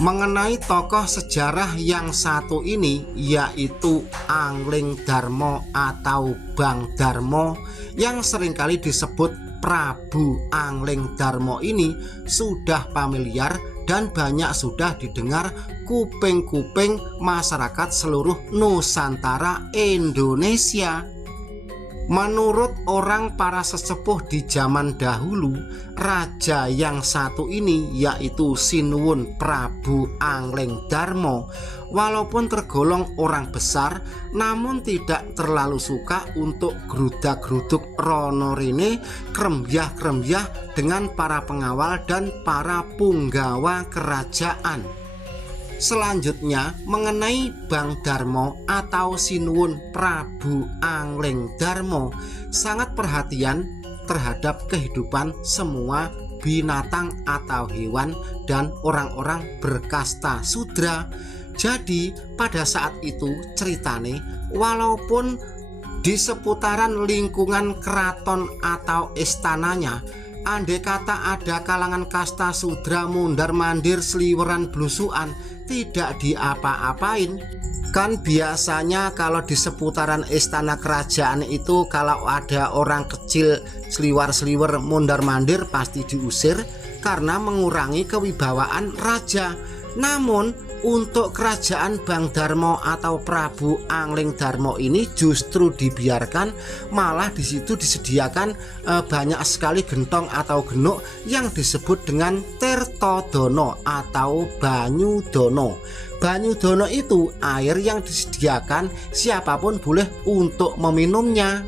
mengenai tokoh sejarah yang satu ini, yaitu Angling Darmo atau Bang Darmo yang seringkali disebut Prabu Angling Darmo ini sudah familiar dan banyak sudah didengar kuping-kuping masyarakat seluruh Nusantara Indonesia. Menurut orang para sesepuh di zaman dahulu, raja yang satu ini yaitu Sinuwun Prabu Angling Darmo, walaupun tergolong orang besar, namun tidak terlalu suka untuk gerudak-geruduk rono rene, krembyah-krembyah dengan para pengawal dan para punggawa kerajaan. Selanjutnya mengenai Bang Darmo atau Sinuwun Prabu Angling Darmo sangat perhatian terhadap kehidupan semua binatang atau hewan dan orang-orang berkasta sudra. Jadi pada saat itu ceritane, walaupun di seputaran lingkungan keraton atau istananya, andai kata ada kalangan kasta sudra mundar-mandir seliweran blusukan, tidak diapa-apain. Kan biasanya kalau di seputaran istana kerajaan itu kalau ada orang kecil seliwar-seliwer mundar-mandir pasti diusir karena mengurangi kewibawaan raja. Namun untuk kerajaan Bang Darmo atau Prabu Angling Darmo ini justru dibiarkan, malah di situ disediakan banyak sekali gentong atau genuk yang disebut dengan Tirtodono atau Banyudono. Banyudono itu air yang disediakan siapapun boleh untuk meminumnya.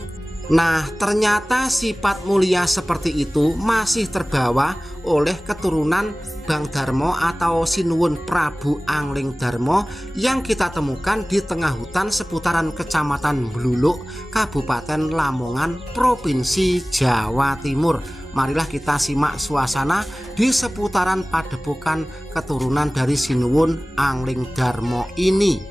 Nah, ternyata sifat mulia seperti itu masih terbawa oleh keturunan Bang Darmo atau Sinuwun Prabu Angling Darmo yang kita temukan di tengah hutan seputaran Kecamatan Bluluk, Kabupaten Lamongan, Provinsi Jawa Timur. Marilah kita simak suasana di seputaran padepokan keturunan dari Sinuwun Angling Darmo ini.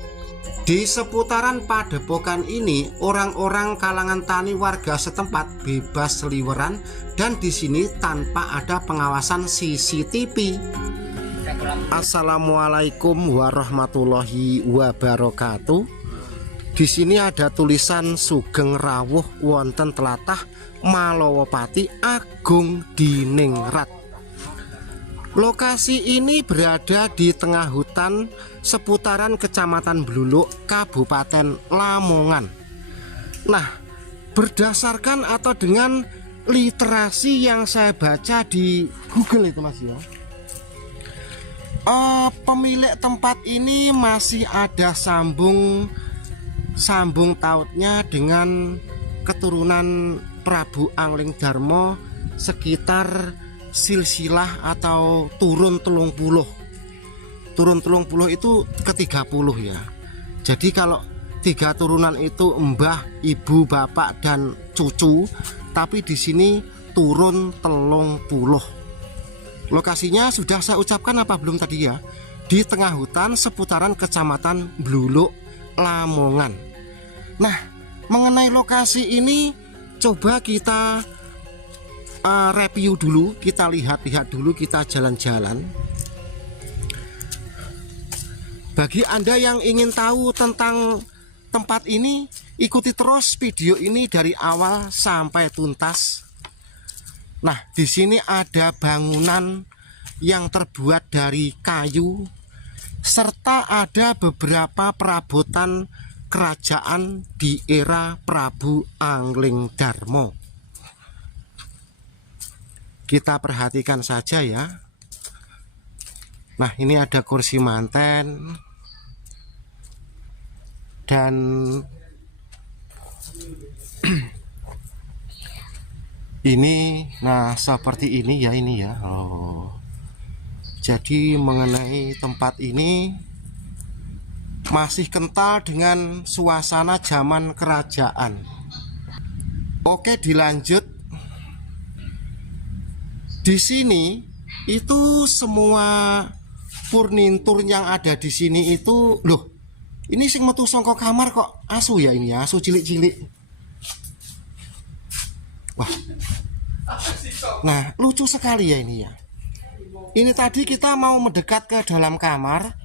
Di seputaran padepokan ini, orang-orang kalangan tani warga setempat bebas seliweran dan di sini tanpa ada pengawasan CCTV. Assalamualaikum warahmatullahi wabarakatuh. Di sini ada tulisan Sugeng Rawuh wonten tlatah Malawapati Agung Diningrat. Lokasi ini berada di tengah hutan seputaran Kecamatan Bluluk, Kabupaten Lamongan. Nah, berdasarkan atau dengan literasi yang saya baca di Google itu Mas ya, pemilik tempat ini masih ada sambung tautnya dengan keturunan Prabu Angling Darmo sekitar silsilah atau turun telung puluh itu ke-30 ya. Jadi kalau 3 turunan itu mbah, ibu, bapak dan cucu, tapi di sini turun 30. Lokasinya sudah saya ucapkan apa belum tadi ya? Di tengah hutan seputaran Kecamatan Bluluk, Lamongan. Nah, mengenai lokasi ini coba kita review dulu, kita lihat-lihat dulu, kita jalan-jalan. Bagi Anda yang ingin tahu tentang tempat ini, ikuti terus video ini dari awal sampai tuntas. Nah, di sini ada bangunan yang terbuat dari kayu serta ada beberapa perabotan kerajaan di era Prabu Angling Darmo. Kita perhatikan saja ya. Nah, ini ada kursi manten dan ini, nah seperti ini ya, ini ya. Jadi mengenai tempat ini masih kental dengan suasana zaman kerajaan. Oke, dilanjut. Di sini itu semua furnitur yang ada di sini itu, loh, ini sing metu saka kamar kok asu ya, ini ya, asu cilik-cilik. Wah. Nah, lucu sekali ya ini ya. ini tadi kita mau mendekat ke dalam kamar,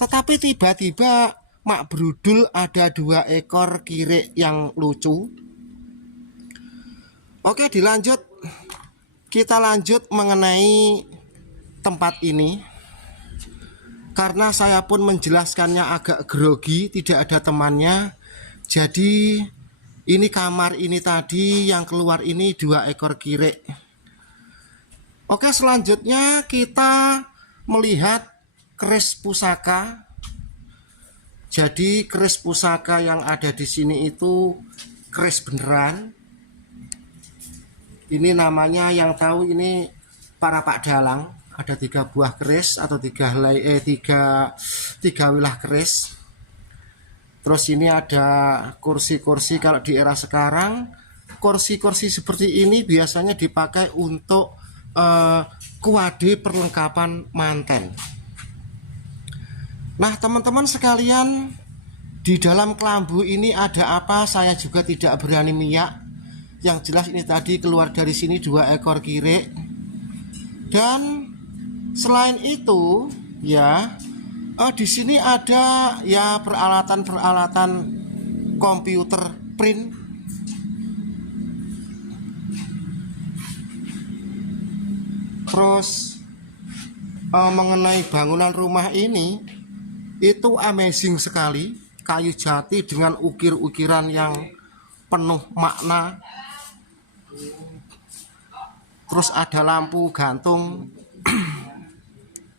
tetapi tiba-tiba mak brudul ada 2 ekor kirek yang lucu. Oke, dilanjut. Kita lanjut mengenai tempat ini. Karena saya pun menjelaskannya agak grogi, tidak ada temannya. Jadi ini kamar ini tadi yang keluar ini 2 ekor kirek. Oke, selanjutnya kita melihat keris pusaka. Jadi keris pusaka yang ada di sini itu keris beneran. Ini namanya, yang tahu ini para Pak Dalang. Ada 3 buah keris atau 3 wilah keris. Terus ini ada kursi-kursi. Kalau di era sekarang kursi-kursi seperti ini biasanya dipakai untuk kuade perlengkapan manten. Nah teman-teman sekalian, di dalam kelambu ini ada apa saya juga tidak berani miyak. Yang jelas ini tadi keluar dari sini 2 ekor kirek. Dan selain itu ya, di sini ada ya peralatan-peralatan komputer print. Terus mengenai bangunan rumah ini itu amazing sekali, kayu jati dengan ukir-ukiran yang penuh makna. Terus ada lampu gantung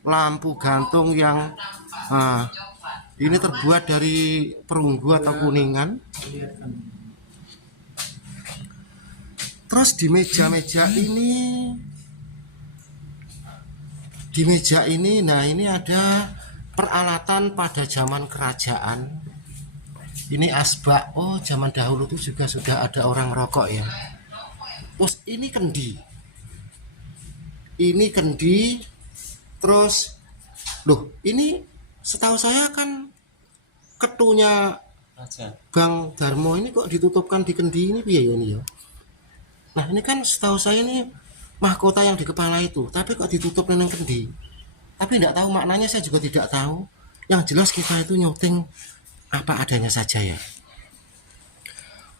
lampu gantung yang ini terbuat dari perunggu atau kuningan. Terus di meja ini, nah ini ada peralatan pada zaman kerajaan. Ini asbak. Oh, zaman dahulu tuh juga sudah ada orang rokok ya. Terus ini kendi. Terus loh, ini setahu saya kan ketunya Bang Darmo ini kok ditutupkan di kendi ini piye ya ini ya. Nah ini kan setahu saya ini mahkota yang di kepala itu, tapi kok ditutup dengan kendi. Tapi tidak tahu maknanya, saya juga tidak tahu. Yang jelas kita itu nyuting apa adanya saja ya.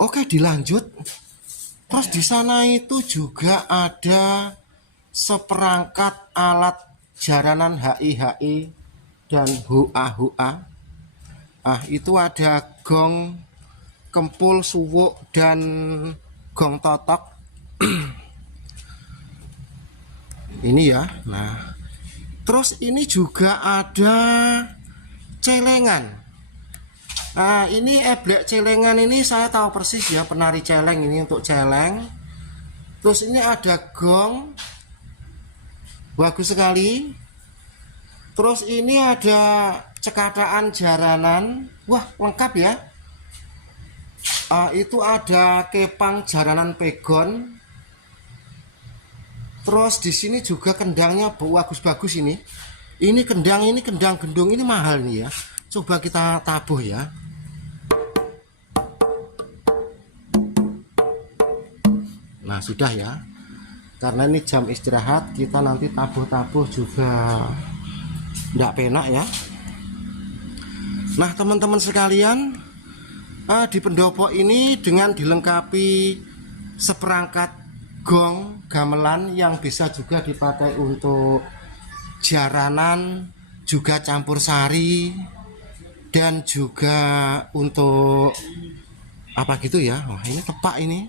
Oke, dilanjut. Terus di sana itu juga ada seperangkat alat jaranan HI dan HUA. Itu ada gong, kempul, suwuk, dan gong totok. Ini ya. Nah, terus ini juga ada celengan. Nah, ini eblek celengan ini saya tahu persis ya, penari celeng ini untuk celeng. Terus ini ada gong, bagus sekali. Terus ini ada cekataan jaranan, wah lengkap ya. Itu ada kepang jaranan pegon. Terus di sini juga kendangnya bagus-bagus ini. Ini kendang gendong ini mahal nih ya. Coba kita tabuh ya. Nah sudah ya, karena ini jam istirahat, kita nanti tabuh-tabuh juga tidak penak ya. Nah teman-teman sekalian, di pendopo ini dengan dilengkapi seperangkat gong gamelan yang bisa juga dipakai untuk jaranan, juga campur sari, dan juga untuk apa gitu ya. Wah ini tepak ini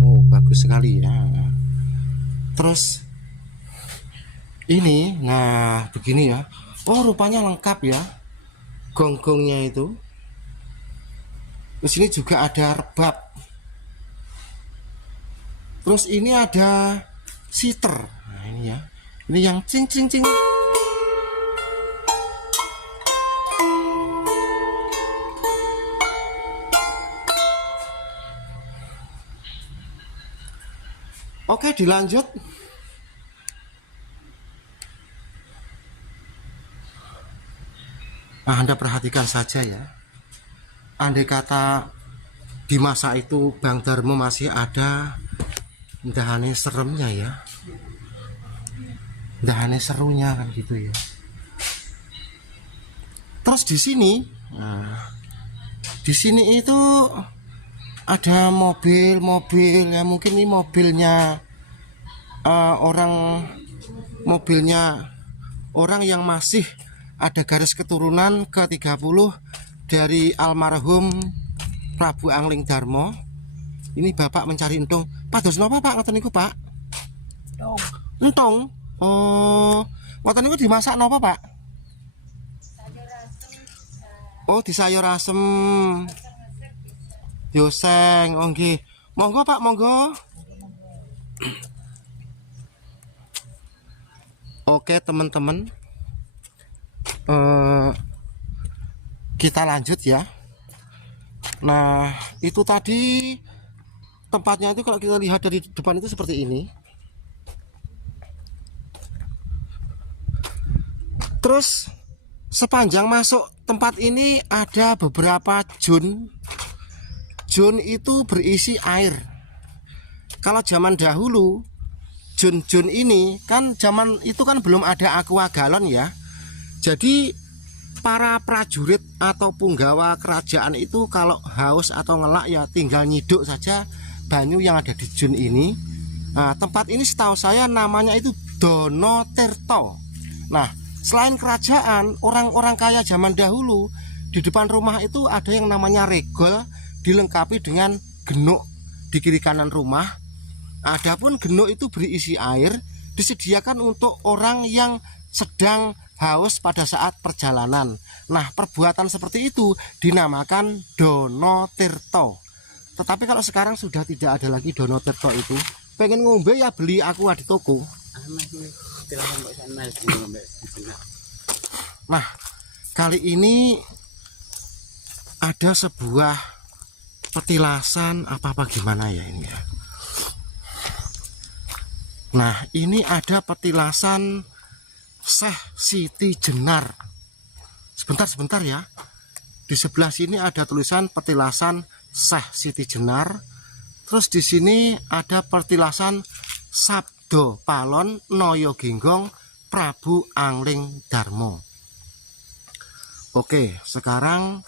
oh bagus sekali ya. Terus ini, nah begini ya. Oh rupanya lengkap ya gong-gongnya itu. Terus ini juga ada rebab. Terus ini ada siter. Nah ini ya, ini yang cing cing cing. Oke, dilanjut. Nah, Anda perhatikan saja ya. Andai kata di masa itu Bang Darmo masih ada, Ndahane seremnya ya. Ndahane serunya kan gitu ya. Terus di sini, nah, di sini itu ada mobil-mobil ya, mungkin ini mobilnya orang yang masih ada garis keturunan ke-30 dari almarhum Prabu Angling Darmo. Ini bapak mencari entung. Pados napa Pak ngoten niku Pak? Entong. Oh, ngoten niku dimasak napa Pak? Oh, di sayur asem. Yoseng, oh nggih. Monggo Pak, monggo. Oke teman-teman, kita lanjut ya. Nah itu tadi tempatnya itu kalau kita lihat dari depan itu seperti ini. Terus sepanjang masuk tempat ini ada beberapa jun. Jun itu berisi air. Kalau zaman dahulu jun-jun ini kan zaman itu kan belum ada aqua galon ya. Jadi para prajurit atau punggawa kerajaan itu kalau haus atau ngelak ya tinggal nyiduk saja banyu yang ada di jun ini. Nah, tempat ini setahu saya namanya itu Dono Tirto. Nah, selain kerajaan, orang-orang kaya zaman dahulu di depan rumah itu ada yang namanya regol dilengkapi dengan genuk di kiri kanan rumah. Adapun genuk itu berisi air, disediakan untuk orang yang sedang haus pada saat perjalanan. Nah, perbuatan seperti itu dinamakan Dono Tirto. Tetapi kalau sekarang sudah tidak ada lagi Dono Tirto itu. Pengen ngombe ya beli aqua di toko. Nah, kali ini ada sebuah petilasan apa gimana ya ini ya. Nah, ini ada petilasan Syekh Siti Jenar. Sebentar ya. Di sebelah sini ada tulisan petilasan Syekh Siti Jenar. Terus di sini ada petilasan Sabdo Palon Noyo Genggong Prabu Angling Darmo. Oke, sekarang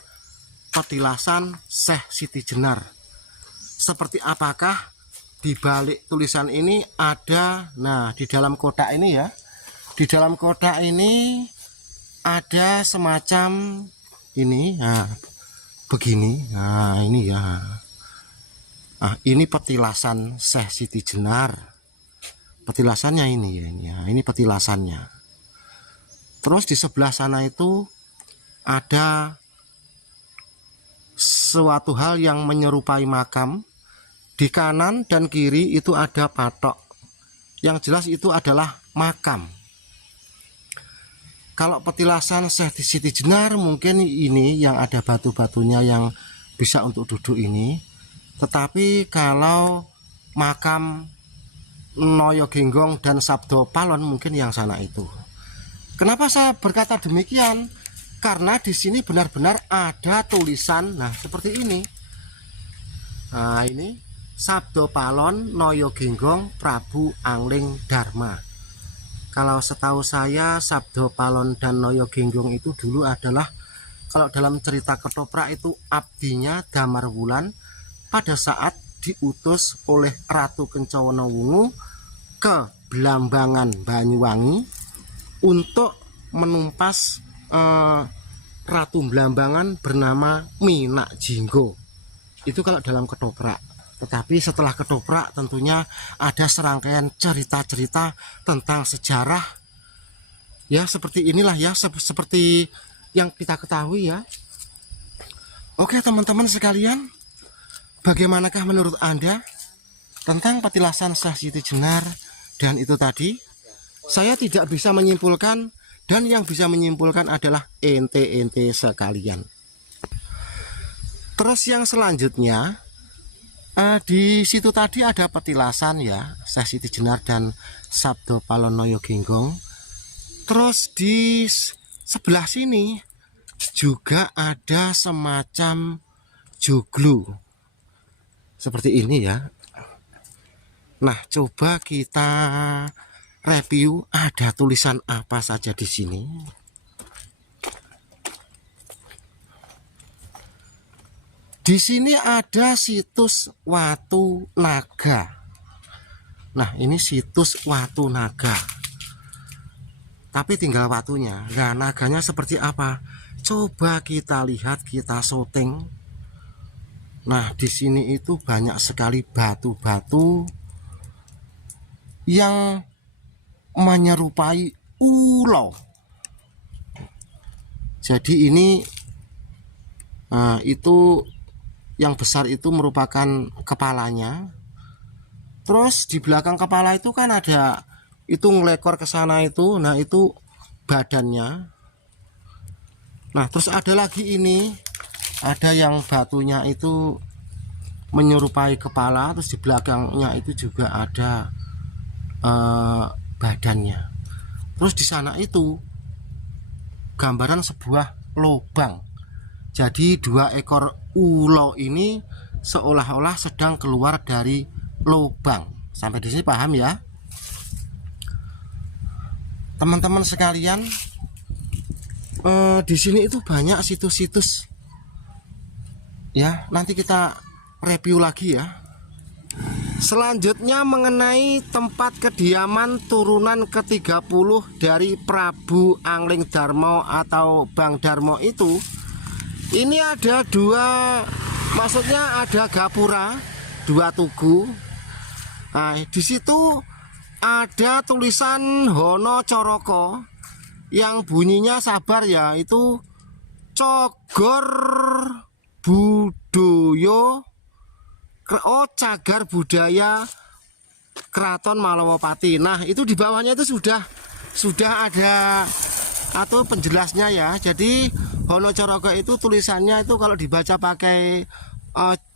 petilasan Syekh Siti Jenar. Seperti apakah di balik tulisan ini ada, nah di dalam kotak ini ya, di dalam kotak ini ada semacam ini, nah begini, nah ini ya, nah ini petilasan Syekh Siti Jenar, petilasannya ini ya, ini petilasannya. Terus di sebelah sana itu ada suatu hal yang menyerupai makam. Di kanan dan kiri itu ada patok. Yang jelas itu adalah makam. Kalau petilasan Syekh Siti Jenar mungkin ini yang ada batu-batunya yang bisa untuk duduk ini. Tetapi kalau makam Noyo Genggong dan Sabdo Palon mungkin yang sana itu. Kenapa saya berkata demikian? Karena di sini benar-benar ada tulisan, nah seperti ini. Nah ini Sabdo Palon Noyo Genggong Prabu Angling Darma. Kalau setahu saya Sabdo Palon dan Noyo Genggong itu dulu adalah, kalau dalam cerita ketoprak itu abdinya Damar Wulan pada saat diutus oleh Ratu Kencana-Wungu ke Blambangan Banyuwangi untuk menumpas Ratu Blambangan bernama Minak Jinggo. Itu kalau dalam ketoprak. Tetapi setelah ketoprak tentunya ada serangkaian cerita-cerita tentang sejarah. Ya seperti inilah ya, seperti yang kita ketahui ya. Oke teman-teman sekalian, bagaimanakah menurut Anda tentang petilasan Syekh Siti Jenar? Dan itu tadi saya tidak bisa menyimpulkan, dan yang bisa menyimpulkan adalah ente sekalian. Terus yang selanjutnya, di situ tadi ada petilasan ya Syekh Siti Jenar dan Sabdo Palon Noyo Genggong. Terus di sebelah sini juga ada semacam joglo seperti ini ya. Nah, coba kita review ada tulisan apa saja di sini. Di sini ada situs Watu Naga. Nah, ini situs Watu Naga. Tapi tinggal watunya. Nah, naganya seperti apa? Coba kita lihat, kita syuting. Nah, di sini itu banyak sekali batu-batu yang menyerupai ulo. Jadi ini itu yang besar itu merupakan kepalanya. Terus di belakang kepala itu kan ada itu ngelekor ke sana itu. Nah, itu badannya. Nah, terus ada lagi ini. Ada yang batunya itu menyerupai kepala, terus di belakangnya itu juga ada badannya. Terus di sana itu gambaran sebuah lubang. Jadi 2 ekor ulo ini seolah-olah sedang keluar dari lubang. Sampai di sini paham ya, teman-teman sekalian? Di sini itu banyak situs-situs. Ya, nanti kita review lagi ya. Selanjutnya mengenai tempat kediaman turunan ke-30 dari Prabu Anglingdarma atau Bang Darmo itu. Ini ada 2, maksudnya ada gapura, 2 tugu. Nah, di situ ada tulisan Hono Coroko yang bunyinya sabar ya, itu Cogor Budoyo, Cagar Budaya Keraton Malawapati. Nah, itu di bawahnya itu sudah ada atau penjelasnya ya. Jadi Hono Coroko itu tulisannya itu kalau dibaca pakai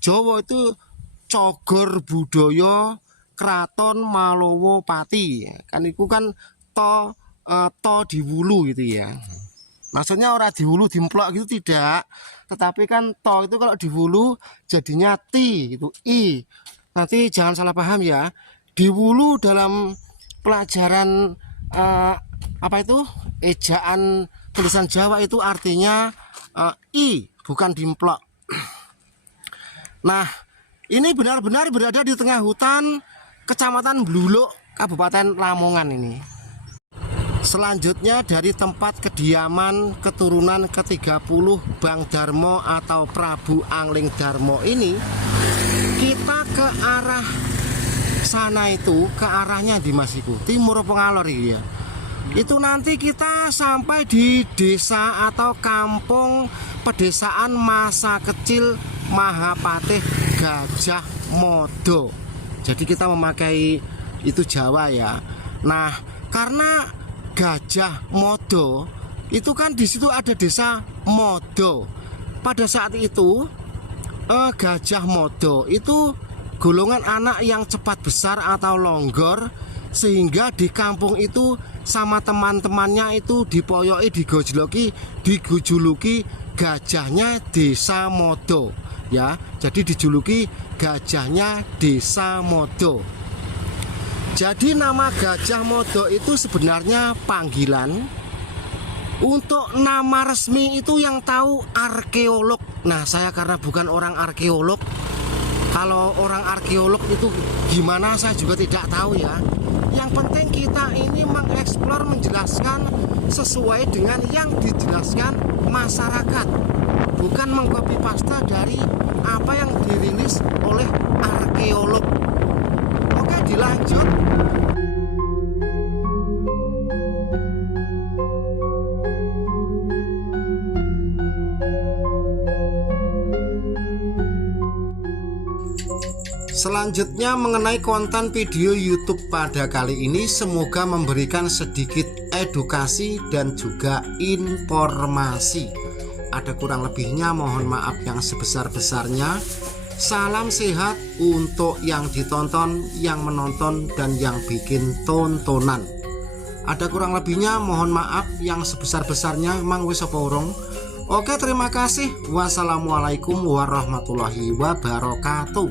Jawa itu Cogor Budaya Keraton Malawapati. Kan itu kan to diwulu gitu ya. Maksudnya orang diwulu dimplok gitu tidak. Tetapi kan to itu kalau diwulu jadinya ti itu i. Nanti jangan salah paham ya. Diwulu dalam pelajaran apa itu ejaan tulisan Jawa itu artinya i, bukan dimplok. Nah, ini benar-benar berada di tengah hutan Kecamatan Bluluk, Kabupaten Lamongan ini. Selanjutnya dari tempat kediaman keturunan ke-30 Bang Darmo atau Prabu Anglingdarma ini, kita ke arah sana itu, ke arahnya di Masiku timur Pengalor ya. Itu nanti kita sampai di desa atau kampung pedesaan masa kecil Mahapatih Gajah Modo. Jadi kita memakai itu Jawa ya. Nah, karena Gajah Modo itu kan di situ ada desa Modo. Pada saat itu Gajah Modo itu golongan anak yang cepat besar atau longgor, sehingga di kampung itu sama teman-temannya itu dipoyoki, digujuluki gajahnya Desa Modo ya. Jadi dijuluki gajahnya Desa Modo. Jadi nama Gajah Modo itu sebenarnya panggilan. Untuk nama resmi itu yang tahu arkeolog. Nah, saya karena bukan orang arkeolog, kalau orang arkeolog itu gimana saya juga tidak tahu ya. Yang penting kita ini mengeksplor, menjelaskan sesuai dengan yang dijelaskan masyarakat, bukan mengcopy paste dari apa yang dirilis oleh arkeolog. Oke, dilanjut. Selanjutnya mengenai konten video YouTube pada kali ini, semoga memberikan sedikit edukasi dan juga informasi. Ada kurang lebihnya mohon maaf yang sebesar-besarnya. Salam sehat untuk yang ditonton, yang menonton, dan yang bikin tontonan. Ada kurang lebihnya mohon maaf yang sebesar-besarnya. Mang wis apa urung? Oke, terima kasih. Wassalamualaikum warahmatullahi wabarakatuh.